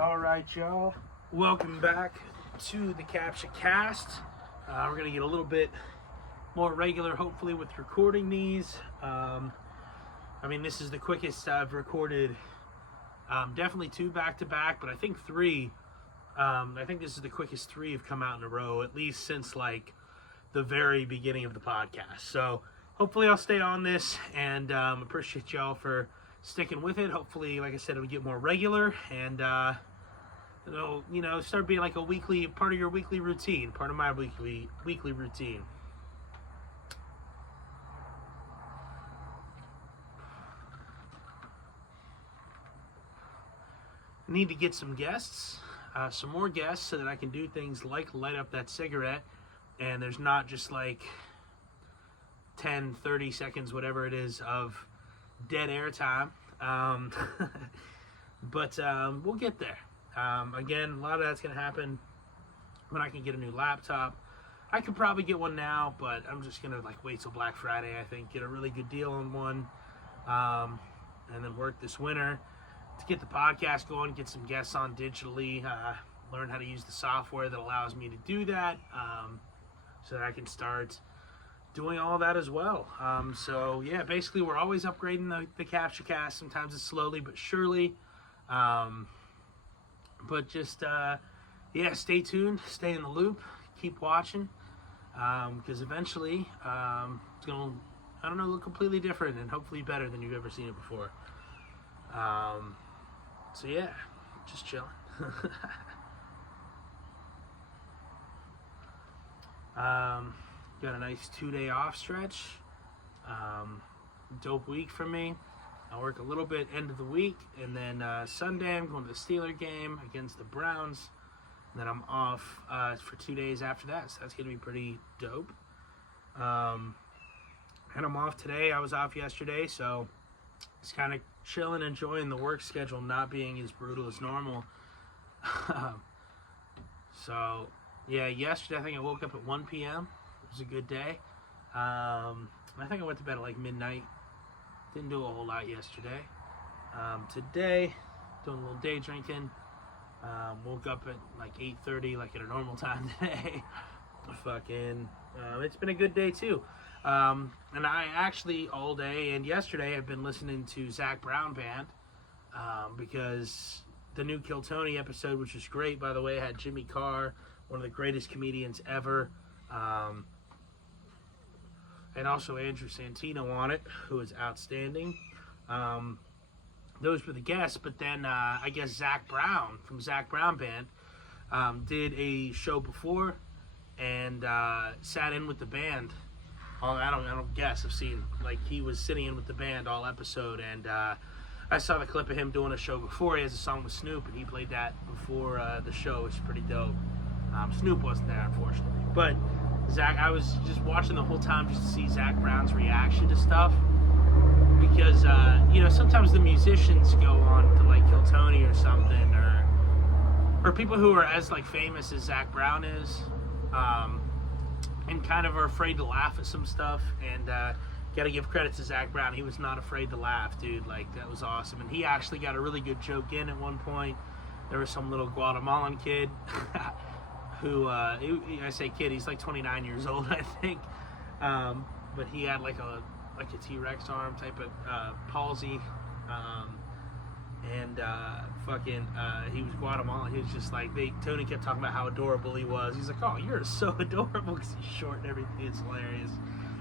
All right, y'all. Welcome back to the CaptchaCast. We're going to get a little bit more regular, hopefully, with recording these. This is the quickest I've recorded. Definitely 2 back-to-back, but I think 3. I think this is the quickest 3 have come out in a row, at least since, the very beginning of the podcast. So, hopefully I'll stay on this, and appreciate y'all for sticking with it. Hopefully, like I said, it'll get more regular, and it'll start being like a weekly part of your weekly routine, part of my weekly routine. I need to get some guests, some more guests, so that I can do things like light up that cigarette, and there's not just 10, 30 seconds, whatever it is, of dead air time. But we'll get there. Again, a lot of that's going to happen when I can get a new laptop. I could probably get one now, but I'm just going to wait till Black Friday, I think, get a really good deal on one, and then work this winter to get the podcast going, get some guests on digitally, learn how to use the software that allows me to do that, so that I can start doing all that as well. So yeah, basically we're always upgrading the CaptchaCast. Sometimes it's slowly but surely. But just, stay tuned, stay in the loop, keep watching, because eventually it's going to, look completely different and hopefully better than you've ever seen it before. So yeah, just chilling. Got a nice 2-day off stretch. Dope week for me. I work a little bit end of the week, and then Sunday I'm going to the Steeler game against the Browns. And then I'm off for 2 days after that, so that's going to be pretty dope. And I'm off today. I was off yesterday, so just kind of chilling, enjoying the work schedule not being as brutal as normal. So, yeah, yesterday I think I woke up at 1 p.m. It was a good day. I think I went to bed at midnight. Didn't do a whole lot yesterday. Today, doing a little day drinking. Woke up at 8:30, at a normal time today. It's been a good day too. And I actually all day and yesterday I've been listening to Zach Brown Band, because the new Kill Tony episode, which was great, by the way, had Jimmy Carr, one of the greatest comedians ever, and also Andrew Santino on it, who is outstanding. Those were the guests, but then I guess Zach Brown from Zach Brown Band did a show before and sat in with the band. I don't guess. I've seen he was sitting in with the band all episode, and I saw the clip of him doing a show before. He has a song with Snoop, and he played that before the show, which is pretty dope. Snoop wasn't there, unfortunately, but Zach, I was just watching the whole time just to see Zach Brown's reaction to stuff, because sometimes the musicians go on to Kill Tony or something, or people who are as famous as Zach Brown is, and kind of are afraid to laugh at some stuff. And gotta give credit to Zach Brown. He was not afraid to laugh, dude. That was awesome. And he actually got a really good joke in at one point. There was some little Guatemalan kid who, I say kid, he's 29 years old, I think. But he had a T-Rex arm type of palsy. He was Guatemalan. He was just Tony kept talking about how adorable he was. He's oh, you're so adorable, because he's short and everything. It's hilarious.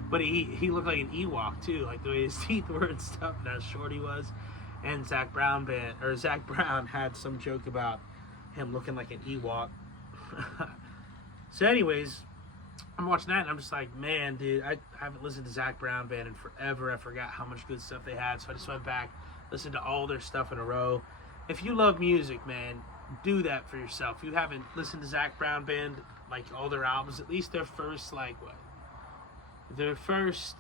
But he looked like an Ewok too, the way his teeth were and stuff, and how short he was. And Zach Brown had some joke about him looking like an Ewok. So anyways, I'm watching that and I'm just man, dude, I haven't listened to Zach Brown Band in forever. I forgot how much good stuff they had, so I just went back, listened to all their stuff in a row. If you love music, man, do that for yourself. If you haven't listened to Zach Brown Band, all their albums, at least their first their first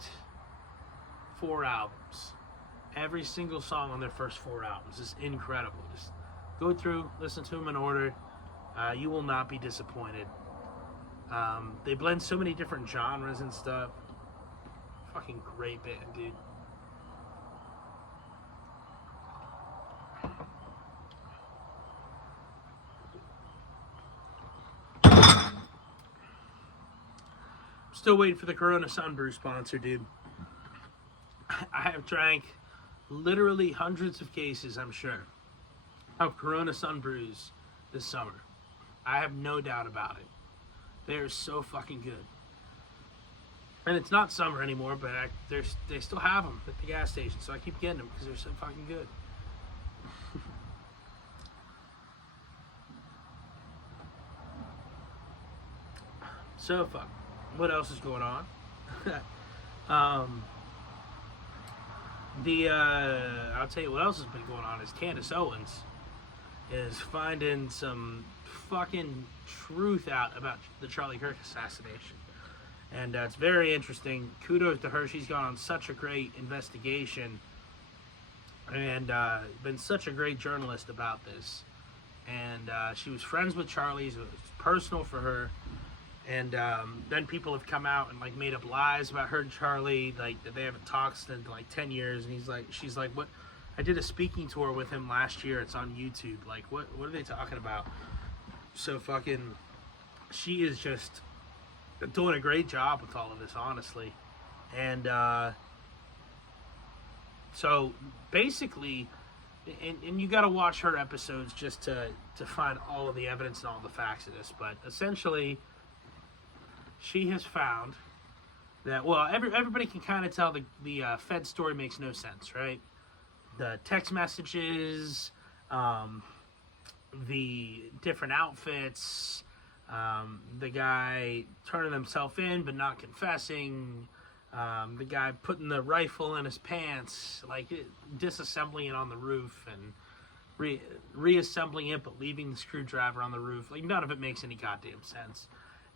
4 albums, every single song on their first 4 albums is incredible. Just go through, listen to them in order. You will not be disappointed. They blend so many different genres and stuff. Fucking great band, dude. Still waiting for the Corona Sunbrew sponsor, dude. I have drank literally hundreds of cases, I'm sure, of Corona Sunbrews this summer. I have no doubt about it. They are so fucking good. And it's not summer anymore, but they still have them at the gas station, so I keep getting them because they're so fucking good. So, fuck. What else is going on? I'll tell you what else has been going on is Candace Owens is finding some fucking truth out about the Charlie Kirk assassination. And it's very interesting. Kudos to her. She's gone on such a great investigation and been such a great journalist about this. And she was friends with Charlie, so it was personal for her. And then people have come out and like made up lies about her and Charlie, like that they haven't talked in like 10 years. And she's like, what? I did a speaking tour with him last year. It's on YouTube. Like, what are they talking about? So fucking, she is just doing a great job with all of this, honestly. And so basically, and you got to watch her episodes just to find all of the evidence and all the facts of this. But essentially, she has found that, well, everybody can kind of tell the Fed story makes no sense, right? The text messages, the different outfits, the guy turning himself in but not confessing, the guy putting the rifle in his pants, like disassembling it on the roof and reassembling it but leaving the screwdriver on the roof. Like, none of it makes any goddamn sense.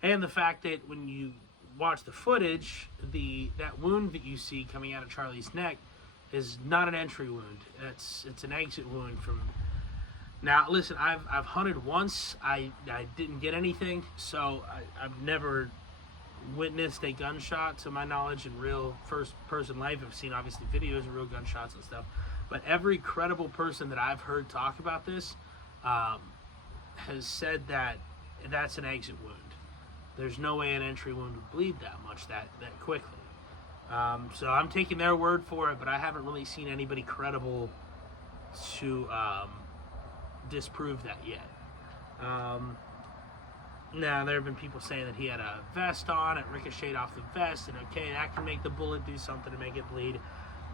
And the fact that when you watch the footage, that wound that you see coming out of Charlie's neck is not an entry wound. It's an exit wound from. Now, listen, I've hunted once. I didn't get anything, so I've never witnessed a gunshot to my knowledge in real first-person life. I've seen, obviously, videos of real gunshots and stuff. But every credible person that I've heard talk about this has said that that's an exit wound. There's no way an entry wound would bleed that much that quickly. So I'm taking their word for it, but I haven't really seen anybody credible to disprove that yet. Now, there have been people saying that he had a vest on, it ricocheted off the vest, and okay, that can make the bullet do something to make it bleed.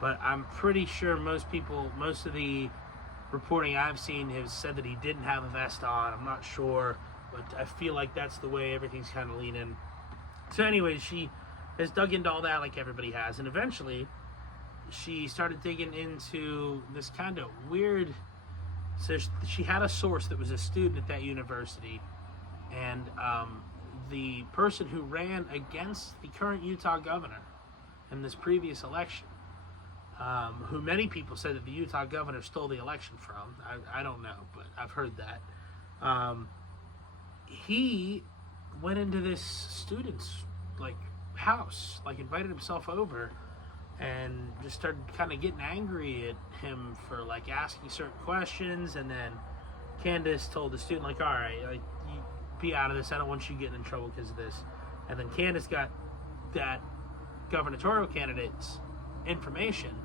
But I'm pretty sure most of the reporting I've seen has said that he didn't have a vest on. I'm not sure, but I feel like that's the way everything's kind of leaning. So anyways, she has dug into all that like everybody has, and eventually she started digging into this kind of weird. So she had a source that was a student at that university, and the person who ran against the current Utah governor in this previous election, who many people said that the Utah governor stole the election from. I don't know, but I've heard that. He went into this student's house, invited himself over, and just started kind of getting angry at him for asking certain questions. And then Candace told the student, all right, you be out of this. I don't want you getting in trouble because of this. And then Candace got that gubernatorial candidate's information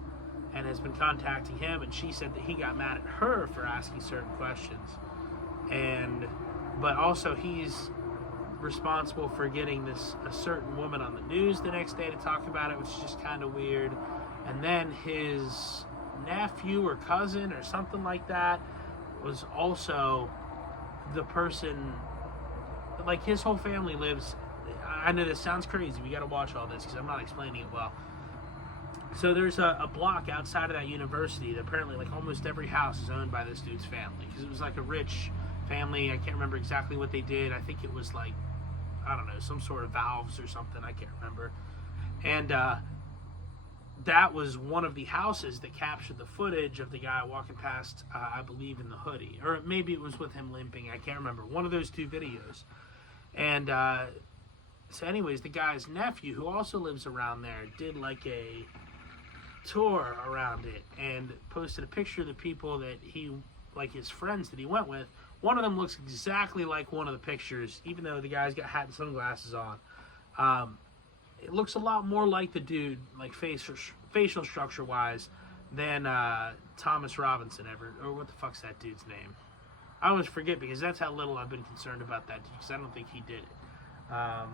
and has been contacting him, and she said that he got mad at her for asking certain questions. But also he's responsible for getting a certain woman on the news the next day to talk about it, which is just kind of weird. And then his nephew or cousin or something like that was also the person, his whole family lives. I know this sounds crazy, we got to watch all this because I'm not explaining it well. So there's a block outside of that university that apparently almost every house is owned by this dude's family, because it was a rich family. I can't remember exactly what they did. I think it was I don't know, some sort of valves or something. I can't remember. And that was one of the houses that captured the footage of the guy walking past, I believe, in the hoodie. Or maybe it was with him limping. I can't remember. One of those two videos. And so anyways, the guy's nephew, who also lives around there, did a tour around it and posted a picture of the people that he, his friends that he went with. One of them looks exactly like one of the pictures, even though the guy's got hat and sunglasses on. it looks a lot more like the dude, like facial structure wise, than Thomas Robinson ever, or what the fuck's that dude's name? I always forget because that's how little I've been concerned about that dude, because I don't think he did it. I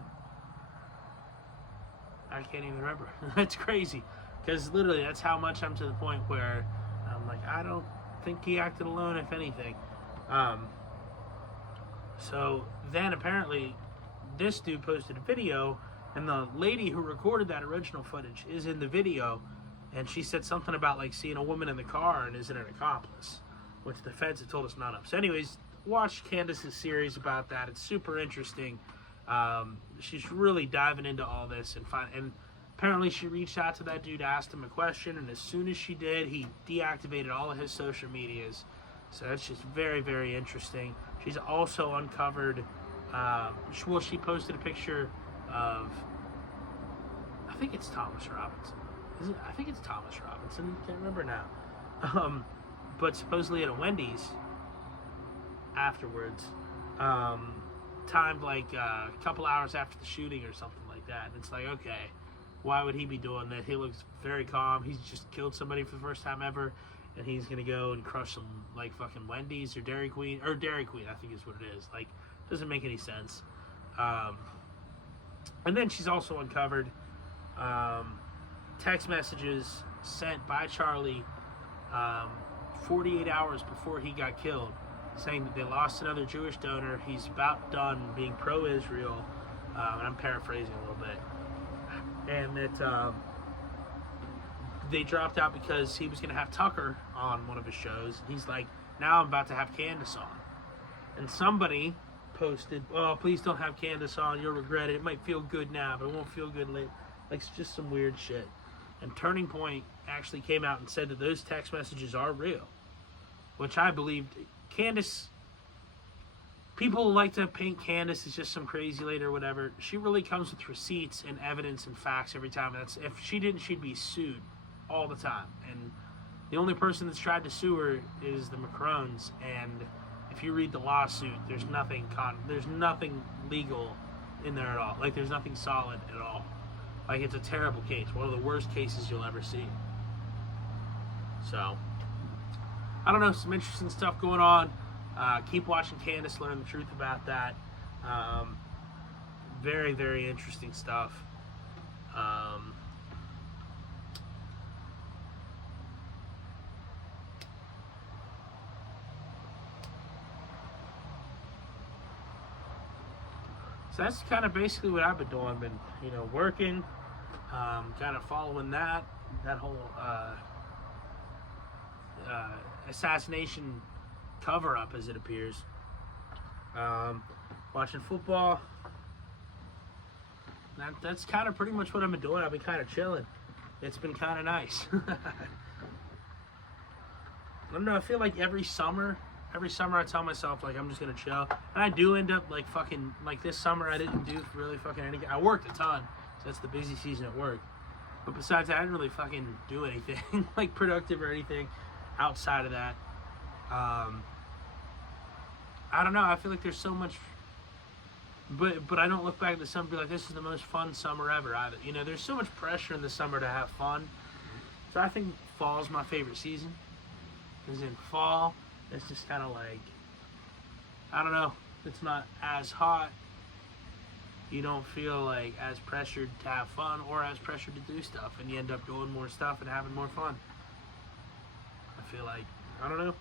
can't even remember. That's crazy, because literally that's how much I'm to the point where I'm like, I don't think he acted alone, if anything. So then apparently this dude posted a video, and the lady who recorded that original footage is in the video, and she said something about like seeing a woman in the car and isn't an accomplice, which the feds have told us none of. So anyways, watch Candace's series about that. It's super interesting. She's really diving into all this, and apparently she reached out to that dude, asked him a question, and as soon as she did, he deactivated all of his social medias. So that's just very, very interesting. She's also uncovered, she posted a picture of, I think it's Thomas Robinson. I think it's Thomas Robinson. Can't remember now. But supposedly at a Wendy's afterwards, timed like a couple hours after the shooting or something like that. And it's like, okay, why would he be doing that? He looks very calm. He's just killed somebody for the first time ever, and he's gonna go and crush some like fucking Wendy's or Dairy Queen, I think is what it is. Like, doesn't make any sense. And then she's also uncovered text messages sent by Charlie 48 hours before he got killed, saying that they lost another Jewish donor. He's about done being pro-Israel, and I'm paraphrasing a little bit, and that they dropped out because he was going to have Tucker on one of his shows. He's like, now I'm about to have Candace on. And somebody posted, oh, please don't have Candace on, you'll regret it. It might feel good now, but it won't feel good later. Like, it's just some weird shit. And Turning Point actually came out and said that those text messages are real, which I believed. Candace, people like to paint Candace as just some crazy lady or whatever. She really comes with receipts and evidence and facts every time. If she didn't, she'd be sued all the time. And the only person that's tried to sue her is the Macrones. And if you read the lawsuit, there's nothing legal in there at all. Like, there's nothing solid at all. Like, it's a terrible case. One of the worst cases you'll ever see. So, I don't know, some interesting stuff going on. Keep watching Candace, learn the truth about that. Very, very interesting stuff. So that's kind of basically what I've been doing. I've been, working, kind of following that whole assassination cover-up, as it appears. Watching football. That's kind of pretty much what I've been doing. I've been kind of chilling. It's been kind of nice. I don't know, I feel like every summer I tell myself, like, I'm just gonna chill, and I do end up like fucking, like this summer I didn't do really fucking anything. I worked a ton, so that's the busy season at work, but besides that I didn't really fucking do anything like productive or anything outside of that. I don't know, I feel like there's so much, but I don't look back at the summer and be like, this is the most fun summer ever either. There's so much pressure in the summer to have fun, so I think fall is my favorite season, because in fall it's just kind of like, I don't know, it's not as hot. You don't feel like as pressured to have fun or as pressured to do stuff, and you end up doing more stuff and having more fun. I feel like, I don't know.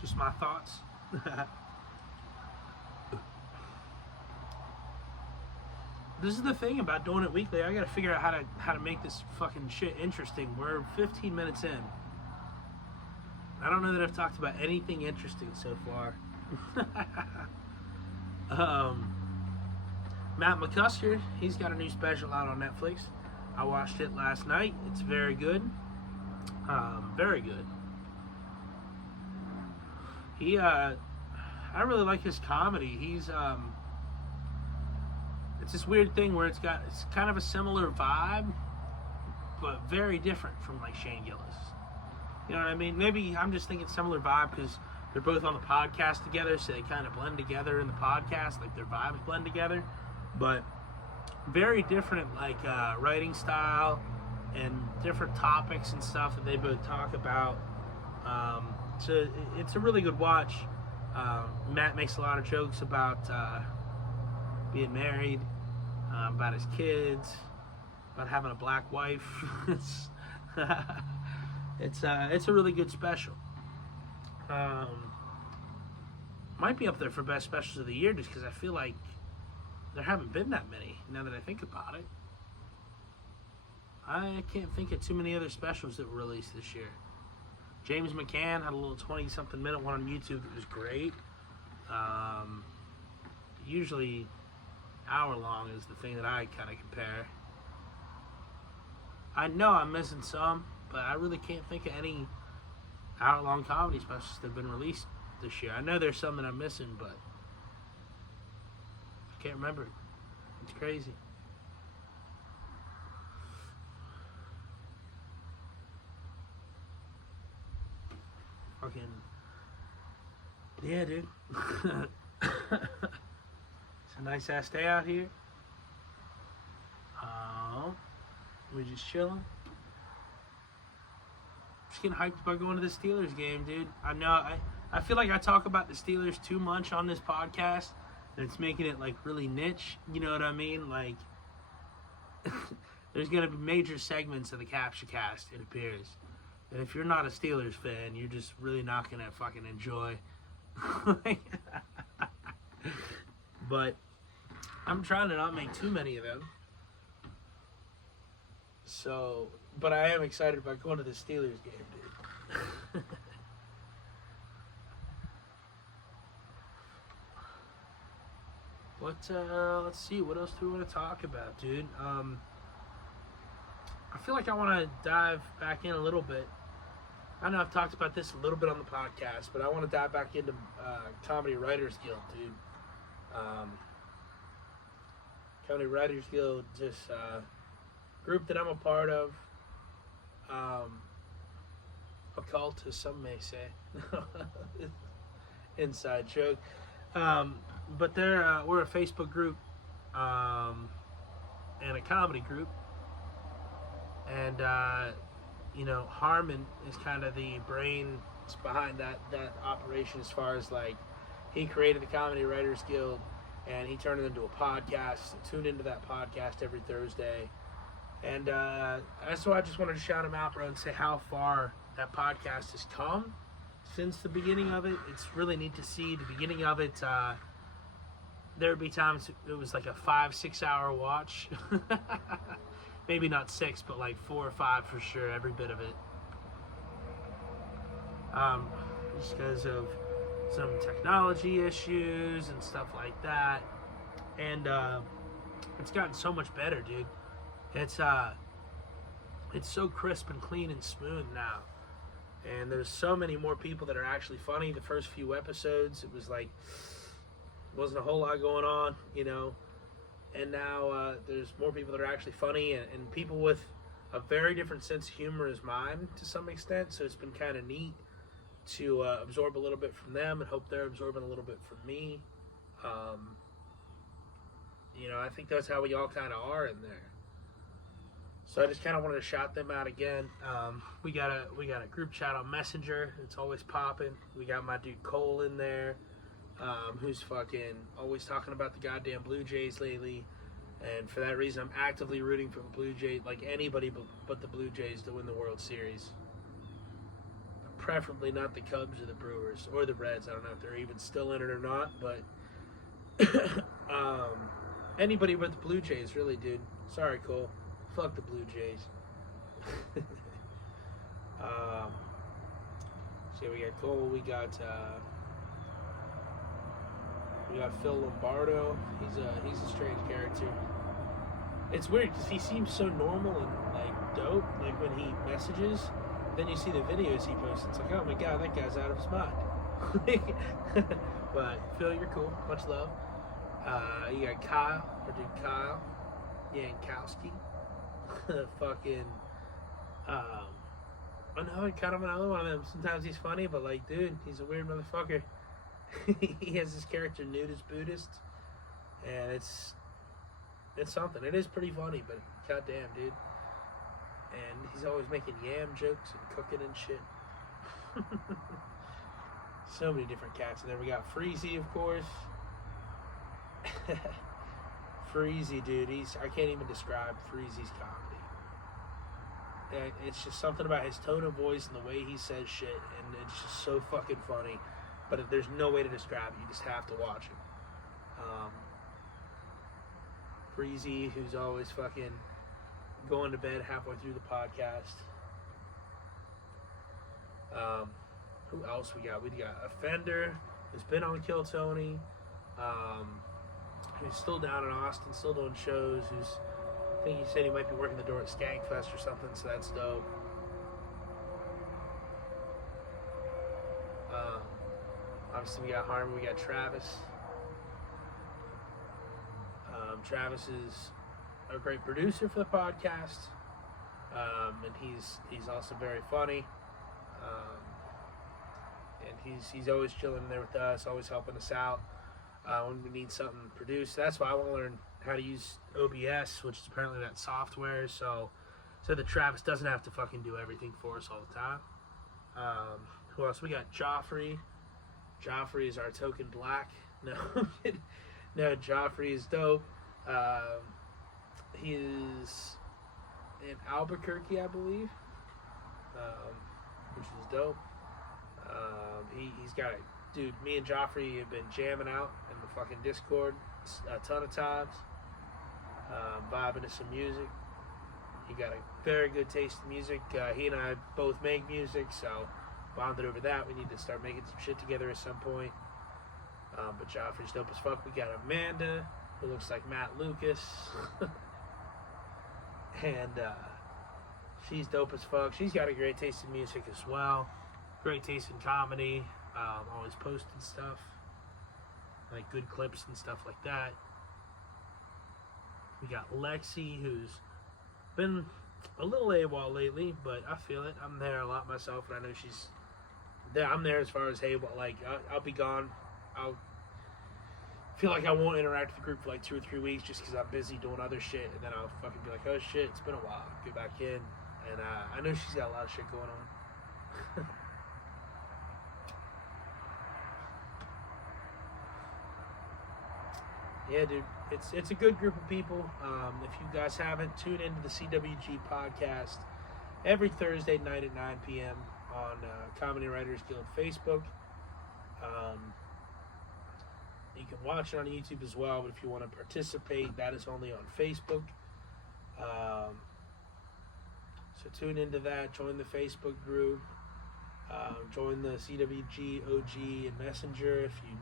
Just my thoughts. This is the thing about doing it weekly. I gotta figure out how to make this fucking shit interesting. We're 15 minutes in. I don't know that I've talked about anything interesting so far. Matt McCusker, he's got a new special out on Netflix. I watched it last night. It's very good. Very good. I really like his comedy. He's it's this weird thing where it's kind of a similar vibe, but very different from like Shane Gillis. You know what I mean? Maybe I'm just thinking similar vibe because they're both on the podcast together, so they kind of blend together in the podcast, like their vibes blend together. But very different, like writing style and different topics and stuff that they both talk about. So it's a really good watch. Matt makes a lot of jokes about being married, about his kids, about having a black wife. It's a really good special. Might be up there for best specials of the year just because I feel like there haven't been that many now that I think about it. I can't think of too many other specials that were released this year. James McCann had a little 20-something minute one on YouTube that was great. Usually hour long is the thing that I kind of compare. I know I'm missing some, but I really can't think of any hour-long comedy specials that have been released this year. I know there's some that I'm missing, but I can't remember. It's crazy. Fucking yeah, dude. It's a nice ass day out here. We're just chilling. Just getting hyped about going to the Steelers game, dude. I know I feel like I talk about the Steelers too much on this podcast, and it's making it like really niche. You know what I mean? Like, there's gonna be major segments of the CaptchaCast, it appears. And if you're not a Steelers fan, you're just really not gonna fucking enjoy. But I'm trying to not make too many of them. So, but I am excited about going to the Steelers game, dude. Let's see, what else do we want to talk about, dude? I feel like I want to dive back in a little bit. I know I've talked about this a little bit on the podcast, but I want to dive back into Comedy Writers Guild, dude. Comedy Writers Guild, just group that I'm a part of. A cult, as some may say. Inside joke. But we're a Facebook group and a comedy group. And, you know, Harmon is kind of the brains behind that operation, as far as, like, he created the Comedy Writers Guild, and he turned it into a podcast. So tune into that podcast every Thursday. And so I just wanted to shout him out, bro, and say how far that podcast has come since the beginning of it. It's really neat to see the beginning of it. There would be times it was like a 5-6 hour watch. Maybe not 6, but like 4 or 5 for sure, every bit of it. Just because of some technology issues and stuff like that. And it's gotten so much better, dude. It's so crisp and clean and smooth now. And there's so many more people that are actually funny. The first few episodes, it was like, wasn't a whole lot going on, you know. And now there's more people that are actually funny, and people with a very different sense of humor as mine to some extent. So it's been kind of neat to absorb a little bit from them, and hope they're absorbing a little bit from me. You know, I think that's how we all kind of are in there. So I just kind of wanted to shout them out again. We got a group chat on Messenger. It's always popping. We got my dude Cole in there, who's fucking always talking about the goddamn Blue Jays lately. And for that reason, I'm actively rooting for the Blue Jays, like anybody but the Blue Jays, to win the World Series. Preferably not the Cubs or the Brewers or the Reds. I don't know if they're even still in it or not, but anybody but the Blue Jays, really, dude. Sorry, Cole. Fuck the Blue Jays. So we got Cole, we got Phil Lombardo. He's a strange character. It's weird because he seems so normal and like dope. Like when he messages, then you see the videos he posts. It's like, oh my god, that guy's out of his mind. But Phil, you're cool. Much love. You got Kyle, our dude Kyle Yankowski. Fucking another one of them. Sometimes he's funny, but like, dude, he's a weird motherfucker. He has this character, Nudist Buddhist, and it's something. It is pretty funny, but goddamn, dude. And he's always making yam jokes and cooking and shit. So many different cats. And then we got Freezy, of course. Freezy, dude. I can't even describe Freezy's comedy. It's just something about his tone of voice and the way he says shit, and it's just so fucking funny. But there's no way to describe it. You just have to watch him. Freezy, who's always fucking going to bed halfway through the podcast. Who else we got? We got Offender, who's been on Kill Tony. He's still down in Austin, still doing shows. I think he said he might be working the door at Skankfest or something, so that's dope. Obviously, we got Harmon, we got Travis. Travis is a great producer for the podcast, and he's also very funny. And he's always chilling in there with us, always helping us out when we need something produced. That's why I want to learn how to use OBS, which is apparently that software, so that Travis doesn't have to fucking do everything for us all the time. Who else? We got Joffrey. Joffrey is our token black. No, Joffrey is dope. He is in Albuquerque, I believe, which is dope. He's got dude, me and Joffrey have been jamming out in the fucking Discord a ton of times, vibing to some music. He got a very good taste in music. He and I both make music, so bonded over that. We need to start making some shit together at some point. But Joffrey's dope as fuck. We got Amanda, who looks like Matt Lucas. And she's dope as fuck. She's got a great taste in music as well. Great taste in comedy. Always posting stuff. Like good clips and stuff like that. We got Lexi, who's been a little AWOL lately, but I feel it. I'm there a lot myself, and I know she's there. I'm there as far as, hey, well, like, I'll be gone. I'll feel like I won't interact with the group for like 2 or 3 weeks just because I'm busy doing other shit, and then I'll fucking be like, oh shit, it's been a while. Get back in. And I know she's got a lot of shit going on. Yeah, dude, it's a good group of people. If you guys haven't, tune into the CWG podcast every Thursday night at 9 p.m. on Comedy Writers Guild Facebook. You can watch it on YouTube as well, but if you want to participate, that is only on Facebook. So tune into that, join the Facebook group, join the CWG OG and Messenger. If you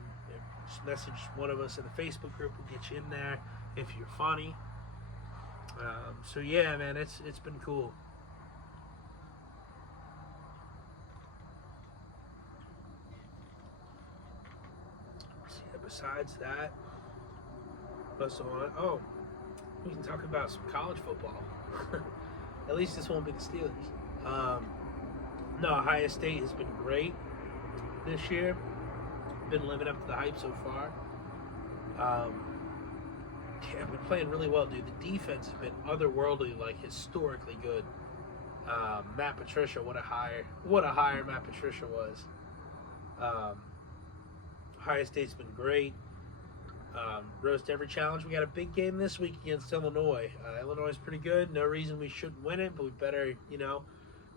just message one of us in the Facebook group, we'll get you in there if you're funny. So yeah, man, it's been cool. Besides that, we can talk about some college football. At least this won't be the Steelers. No, Ohio State has been great this year. Been living up to the hype so far. Been playing really well, dude. The defense has been otherworldly, like historically good. Matt Patricia, what a hire Matt Patricia was. Ohio State's been great. Rose to every challenge. We got a big game this week against Illinois. Illinois is pretty good. No reason we shouldn't win it, but we better,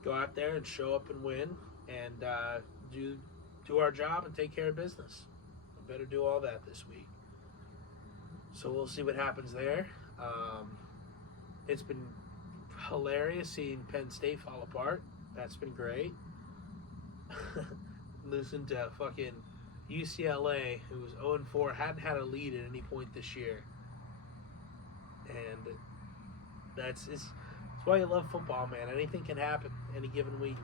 go out there and show up and win and do our job and take care of business. We better do all that this week. So we'll see what happens there. It's been hilarious seeing Penn State fall apart. That's been great. Listen to fucking UCLA, who was 0-4, hadn't had a lead at any point this year. And that's why you love football, man. Anything can happen any given week.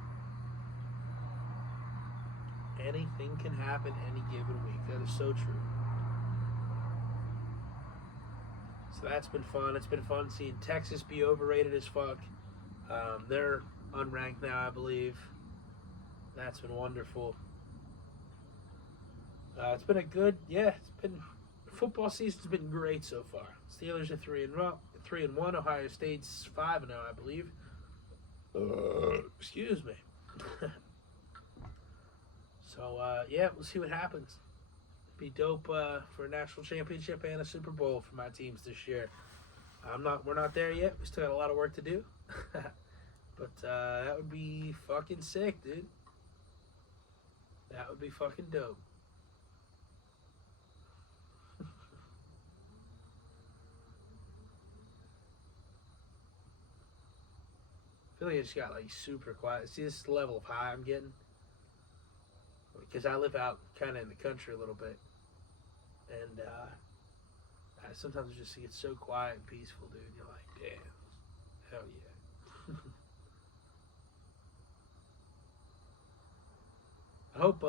Anything can happen any given week. That is so true. So that's been fun. It's been fun seeing Texas be overrated as fuck. They're unranked now, I believe. That's been wonderful. It's been football season's been great so far. Steelers are 3-1. Ohio State's 5-0, I believe. Excuse me. So we'll see what happens. Be dope for a national championship and a Super Bowl for my teams this year. We're not there yet. We still got a lot of work to do. But that would be fucking sick, dude. That would be fucking dope. I feel like I just got like super quiet. See, this is the level of high I'm getting. Because I live out kind of in the country a little bit. And I sometimes just get so quiet and peaceful, dude. You're like, damn. Hell yeah. I hope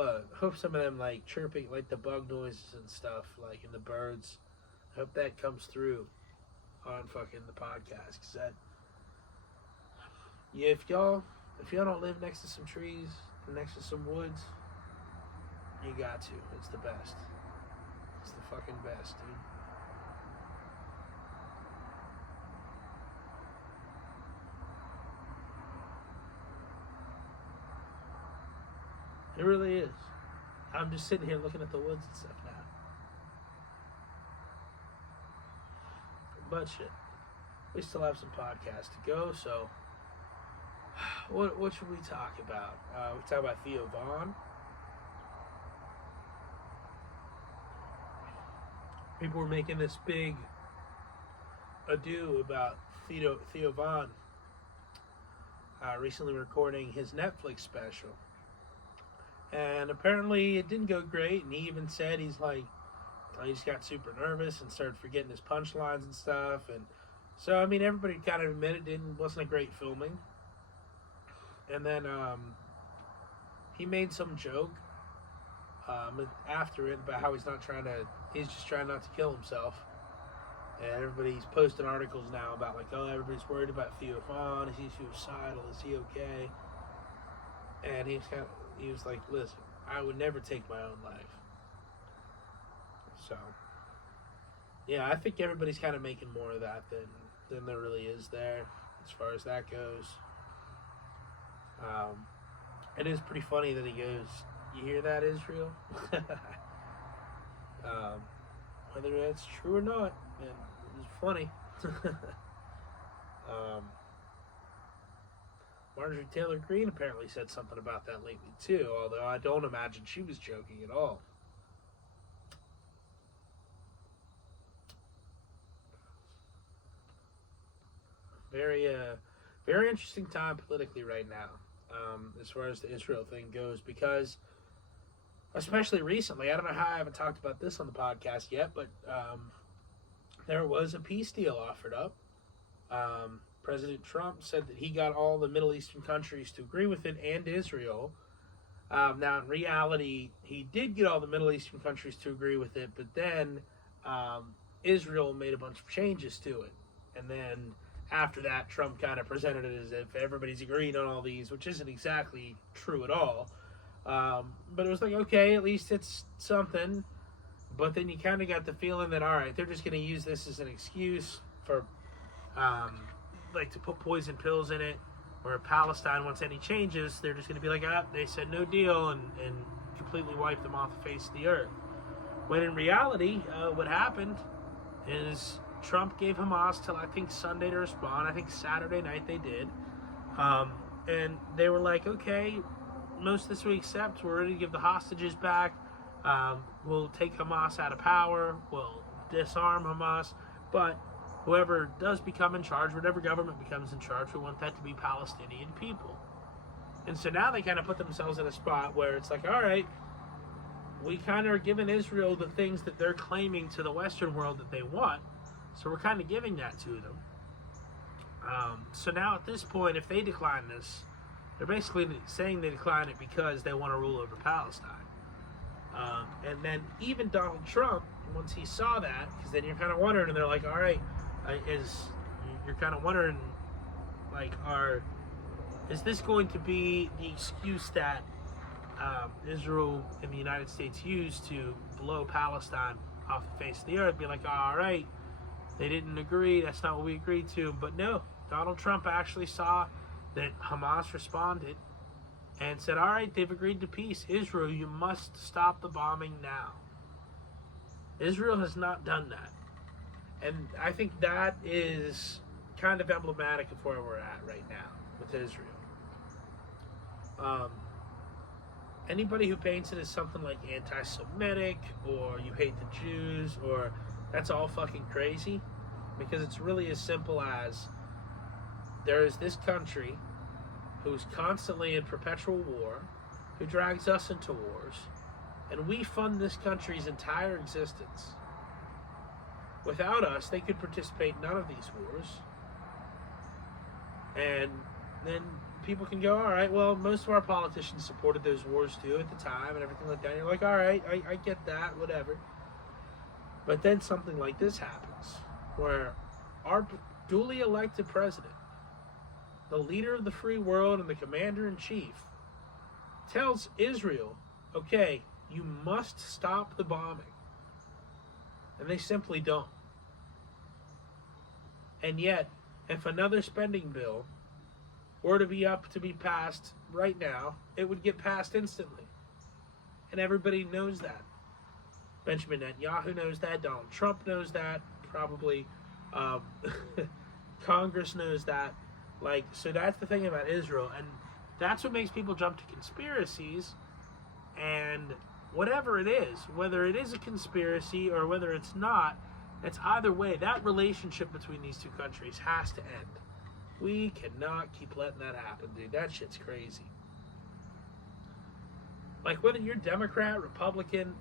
some of them like chirping, like the bug noises and stuff, like in the birds. I hope that comes through on fucking the podcast. Cause if y'all don't live next to some trees, next to some woods, you got to. It's the best. It's the fucking best, dude. It really is. I'm just sitting here looking at the woods and stuff now. But shit, we still have some podcasts to go, so what should we talk about? We talk about Theo Von. People were making this big ado about Theo Von recently recording his Netflix special. And apparently it didn't go great, and he even said he just got super nervous and started forgetting his punchlines and stuff. And so, I mean, everybody kind of admitted it wasn't a great filming. And then he made some joke after it about how he's just trying not to kill himself. And everybody's posting articles now about like, oh, everybody's worried about Theo Von. Is he suicidal? Is he okay? And he was like, listen, I would never take my own life. So, yeah, I think everybody's kind of making more of that than there really is there, as far as that goes. It is pretty funny that he goes, you hear that, Israel? Whether that's true or not, man, it was funny. Marjorie Taylor Greene apparently said something about that lately too, although I don't imagine she was joking at all. Very interesting time politically right now, as far as the Israel thing goes, because especially recently, I don't know how I haven't talked about this on the podcast yet, but there was a peace deal offered up. President Trump said that he got all the Middle Eastern countries to agree with it, and Israel. Now, in reality, he did get all the Middle Eastern countries to agree with it, but then Israel made a bunch of changes to it. And then after that, Trump kind of presented it as if everybody's agreed on all these, which isn't exactly true at all. But it was like, okay, at least it's something. But then you kind of got the feeling that, all right, they're just going to use this as an excuse for, like, to put poison pills in it. Or if Palestine wants any changes, they're just going to be like, they said no deal, and completely wipe them off the face of the earth. When in reality, what happened is Trump gave Hamas till, I think, Sunday to respond. I think Saturday night they did. And they were like, okay, most of this we accept. We're ready to give the hostages back. We'll take Hamas out of power. We'll disarm Hamas. But whoever does become in charge, whatever government becomes in charge, we want that to be Palestinian people. And so now they kind of put themselves in a spot where it's like, all right, we kind of are giving Israel the things that they're claiming to the Western world that they want. So we're kind of giving that to them. So now at this point, if they decline this, they're basically saying they decline it because they want to rule over Palestine. And then even Donald Trump, once he saw that, because then you're kind of wondering, and they're like, all right, you're kind of wondering, like, are is this going to be the excuse that Israel and the United States used to blow Palestine off the face of the earth? Be like, all right, they didn't agree. That's not what we agreed to. But no, Donald Trump actually saw that Hamas responded and said, all right, they've agreed to peace. Israel, you must stop the bombing now. Israel has not done that. And I think that is kind of emblematic of where we're at right now with Israel. Anybody who paints it as something like anti-Semitic or you hate the Jews or that's all fucking crazy, because it's really as simple as there is this country who's constantly in perpetual war, who drags us into wars, and we fund this country's entire existence. Without us, they could participate in none of these wars. And then people can go, all right, well, most of our politicians supported those wars too at the time and everything like that. And you're like, all right, I get that, whatever. But then something like this happens, where our duly elected president, the leader of the free world and the commander-in-chief, tells Israel, okay, you must stop the bombing. And they simply don't. And yet, if another spending bill were to be passed right now, it would get passed instantly. And everybody knows that. Benjamin Netanyahu knows that. Donald Trump knows that. Probably Congress knows that. Like, so that's the thing about Israel. And that's what makes people jump to conspiracies. And whatever it is, whether it is a conspiracy or whether it's not, it's either way, that relationship between these two countries has to end. We cannot keep letting that happen, dude. That shit's crazy. Like, whether you're Democrat, Republican,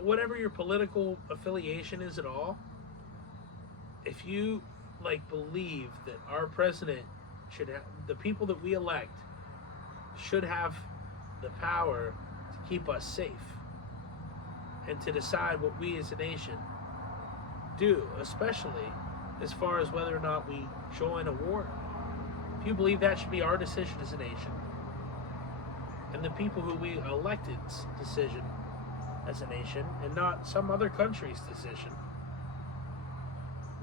whatever your political affiliation is at all, if you, like, believe that our president should have, the people that we elect should have the power to keep us safe and to decide what we as a nation do, especially as far as whether or not we join a war. If you believe that should be our decision as a nation, and the people who we elected's decision as a nation, and not some other country's decision,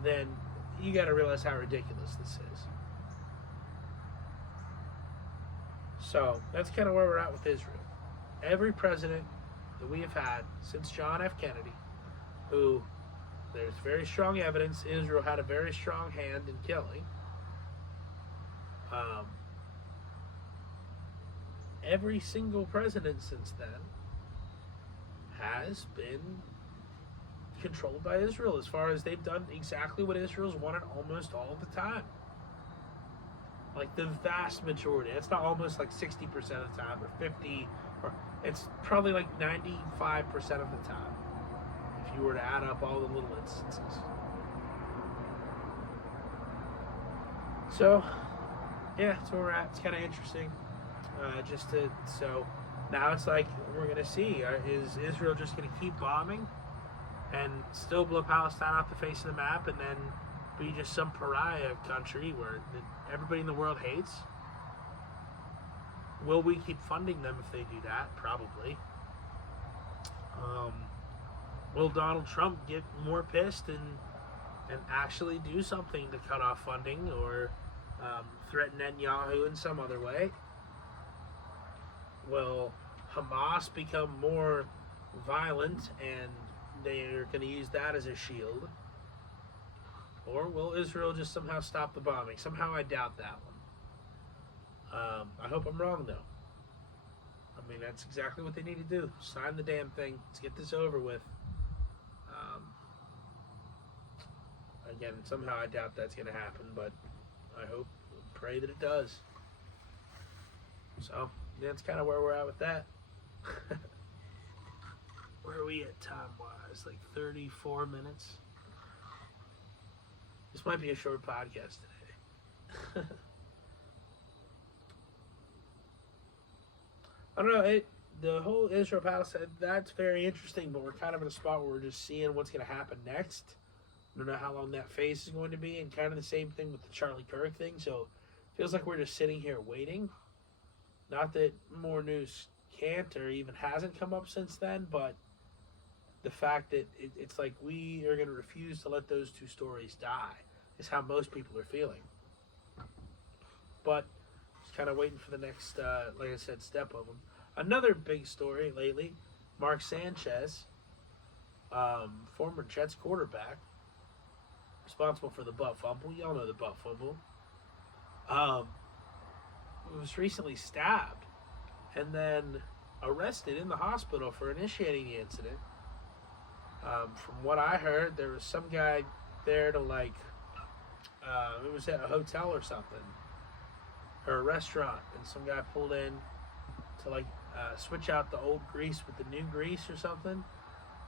then you got to realize how ridiculous this is. So that's kind of where we're at with Israel. Every president that we have had since John F. Kennedy, who there's very strong evidence Israel had a very strong hand in killing. Every single president since then has been controlled by Israel, as far as they've done exactly what Israel's wanted almost all of the time. Like the vast majority. It's not almost like 60% of the time or 50, or it's probably like 95% of the time, if you were to add up all the little instances. So, yeah, that's where we're at. It's kind of interesting. So now it's like we're going to see, is Israel just going to keep bombing and still blow Palestine off the face of the map and then be just some pariah country where everybody in the world hates? Will we keep funding them if they do that? Probably. Will Donald Trump get more pissed and actually do something to cut off funding, or threaten Netanyahu in some other way? Will Hamas become more violent and they're going to use that as a shield? Or will Israel just somehow stop the bombing? Somehow I doubt that one. I hope I'm wrong, though. I mean, that's exactly what they need to do. Sign the damn thing. Let's get this over with. Again, somehow I doubt that's going to happen, but I hope, pray that it does. So, that's kind of where we're at with that. Where are we at time-wise? Like 34 minutes? This might be a short podcast today. I don't know, the whole Israel-Palestine, that's very interesting, but we're kind of in a spot where we're just seeing what's going to happen next. I don't know how long that phase is going to be, and kind of the same thing with the Charlie Kirk thing, so it feels like we're just sitting here waiting. Not that more news can't or even hasn't come up since then, but the fact that it's like we are going to refuse to let those two stories die is how most people are feeling. But just kind of waiting for the next, like I said, step of them. Another big story lately, Mark Sanchez, former Jets quarterback, responsible for the butt fumble. Y'all know the butt fumble. Was recently stabbed and then arrested in the hospital for initiating the incident. From what I heard, there was some guy there to it was at a hotel or something, or a restaurant, and some guy pulled in to switch out the old grease with the new grease or something.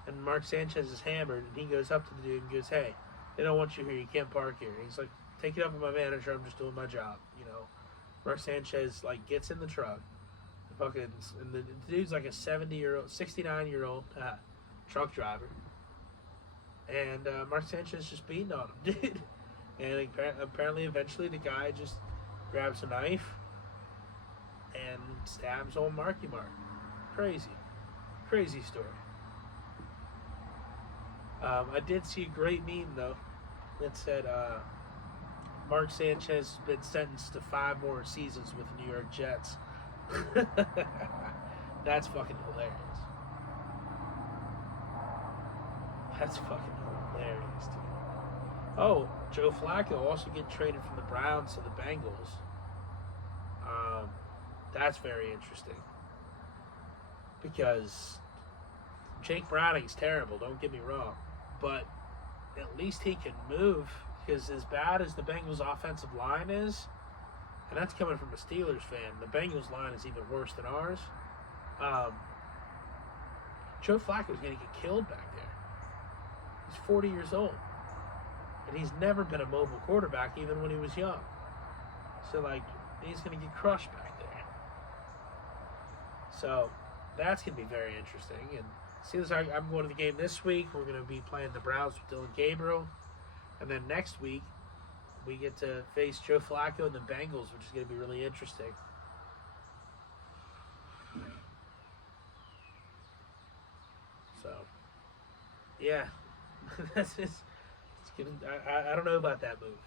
And Mark Sanchez is hammered, and he goes up to the dude and goes, "Hey, they don't want you here. You can't park here." And he's like, "Take it up with my manager. I'm just doing my job." Mark Sanchez gets in the truck, and the dude's like a 69-year-old truck driver, and Mark Sanchez just beating on him, dude. And apparently, eventually, the guy just grabs a knife and stabs old Marky Mark. Crazy story. I did see a great meme though that said Mark Sanchez has been sentenced to 5 more seasons with the New York Jets. That's fucking hilarious. That's fucking hilarious, dude. Oh, Joe Flacco also getting traded from the Browns to the Bengals. That's very interesting. Because Jake Browning's terrible, don't get me wrong. But at least he can move. Because as bad as the Bengals' offensive line is, and that's coming from a Steelers fan, the Bengals' line is even worse than ours. Joe Flacco's going to get killed back there. He's 40 years old. And he's never been a mobile quarterback, even when he was young. So, he's going to get crushed back there. So, that's going to be very interesting. And Steelers, I'm going to the game this week. We're going to be playing the Browns with Dylan Gabriel. And then next week, we get to face Joe Flacco and the Bengals, which is going to be really interesting. So, yeah. That's just, it's getting, I don't know about that move.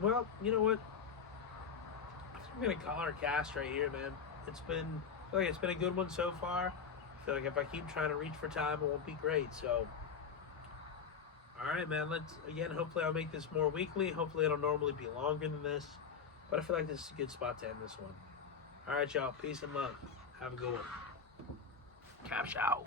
Well, you know what? I'm gonna call our cast right here, man. I feel like it's been a good one so far. I feel like if I keep trying to reach for time, it won't be great. So, all right, man. Hopefully I'll make this more weekly. Hopefully it'll normally be longer than this. But I feel like this is a good spot to end this one. All right, y'all. Peace and love. Have a good one. Captcha.